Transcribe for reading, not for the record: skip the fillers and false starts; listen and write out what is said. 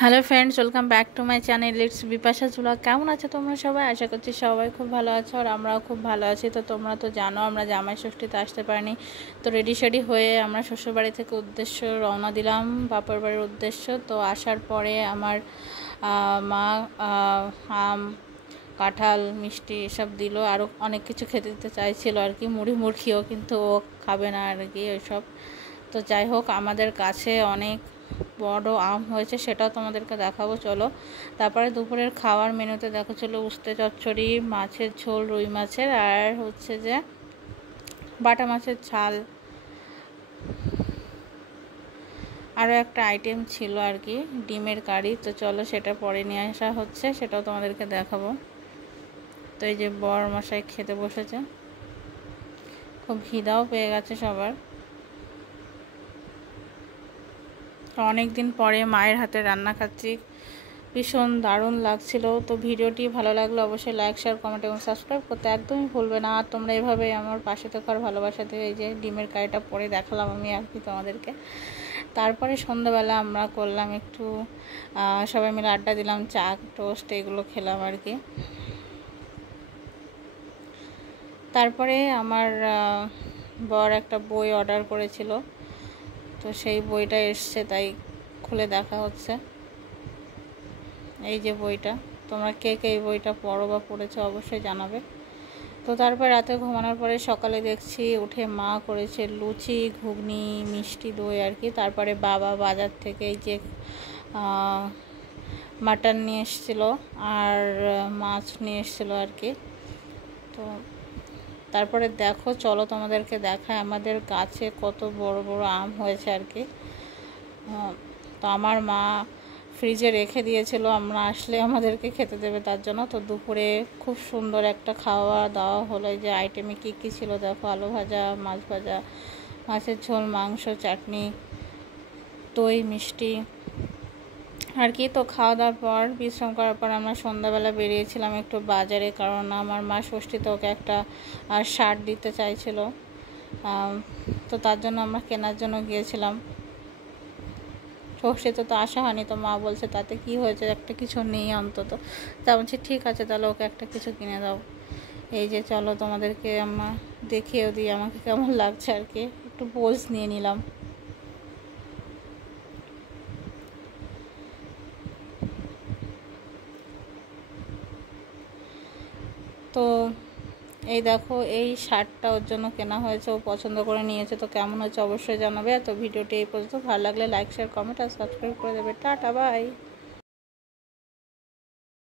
Hello friends, welcome back to my channel it's Bipasha's blog. কেমন আছো তোমরা সবাই? আশা করছি সবাই খুব ভালো আছো আর আমরাও খুব ভালো আছি। তো তোমরা তো জানো আমরা জামাই ষষ্ঠীতে আসতে পারিনি, তো রেডি শেডি হয়ে আমরা শ্বশুরবাড়ি থেকে রওনা দিলাম বাপের বাড়ির উদ্দেশ্য। তো আসার পরে আমার মা আম, কাঁঠাল, মিষ্টি এসব দিল, আরও অনেক কিছু খেতে দিতে চাইছিল আর কি, মুড়ি মুড়কিও, কিন্তু ও খাবে না আর কি ওইসব। তো যাই হোক, আমাদের কাছে অনেক বড় আম হয়েছে, সেটাও তোমাদেরকে দেখাবো চলো। তারপরে দুপুরের খাওয়ার মেনুতে দেখো চলো উস্তে চচ্চড়ি, মাছের ঝোল রুই মাছের, আর হচ্ছে যে বাটা মাছের ঝাল, আরও একটা আইটেম ছিল আর কি, ডিমের কারি। তো চলো সেটা পরে নিয়ে আসা হচ্ছে, সেটাও তোমাদেরকে দেখাবো। তো এই যে বর মশাই খেতে বসেছে, খুব খিদাও পেয়ে গেছে সবার। অনেক দিন পরে মায়ের হাতে রান্না খাচ্ছি, ভীষণ দারুণ লাগছিল। তো ভিডিওটি ভালো লাগলে অবশ্যই লাইক, শেয়ার, কমেন্ট এবং সাবস্ক্রাইব করতে একদমই ভুলবে না। আর তোমরা এভাবে আমার পাশে থাকার ভালোবাসা দিয়ে, এই যে ডিমের কারিটা পরে দেখালাম আমি আর কি তোমাদেরকে। তারপরে সন্ধ্যাবেলা আমরা করলাম একটু সবাই মিলে আড্ডা দিলাম, চা টোস্ট এগুলো খেলাম আর কি। তারপরে আমার বর একটা বই অর্ডার করেছিল, তো সেই বইটা এসছে, তাই খুলে দেখা হচ্ছে। এই যে বইটা, তোমরা কে কে এই বইটা পড়ো বা পড়েছো অবশ্যই জানাবে। তো তারপর রাতে ঘুমানোর পরে সকালে দেখছি উঠে মা করেছে লুচি, ঘুগনি, মিষ্টি দই আর কি। তারপরে বাবা বাজার থেকে এই যে মাটন নিয়ে এসেছিলো আর মাছ নিয়ে এসেছিলো আর কি। তো তারপরে দেখো চলো তোমাদেরকে দেখায় আমাদের গাছে কত বড় বড় আম হয়েছে আর কি। তো আমার মা ফ্রিজে রেখে দিয়েছিল আমরা আসলে আমাদেরকে খেতে দেবে তার জন্য। তো দুপুরে খুব সুন্দর একটা খাওয়া দাওয়া হলো। এই যে আইটেমে কী কী ছিল দেখো, আলু ভাজা, মাছ ভাজা, মাছের ঝোল, মাংস, চাটনি, দই, মিষ্টি আর কি। তো খাওয়া দাওয়ার পর বিশ্রাম করার পর আমরা সন্ধ্যাবেলা বেরিয়েছিলাম একটু বাজারে, কারণ আমার মা ষষ্ঠীতে ওকে একটা শার্ট দিতে চাইছিল, তো তার জন্য আমরা কেনার জন্য গিয়েছিলাম। ষষ্ঠীতে তো আসা হয়নি, তো মা বলছে তাতে কি হয়েছে, একটা কিছু নেই অন্তত। তা বলছি ঠিক আছে, তাহলে ওকে একটা কিছু কিনে দাও। এই যে চলো তোমাদেরকে আমরা দেখিয়েও দিই আমাকে কেমন লাগছে আর কি, একটু পোজ নিয়ে নিলাম। তো এই দেখো, এই শার্টটা ওর জন্য কেনা হয়েছে, ও পছন্দ করে নিয়েছে। তো কেমন হয়েছে অবশ্যই জানাবে। তো ভিডিওটি এই পর্যন্ত, ভালো লাগলে লাইক, শেয়ার, কমেন্ট আর সাবস্ক্রাইব করে দেবে। Tata, by.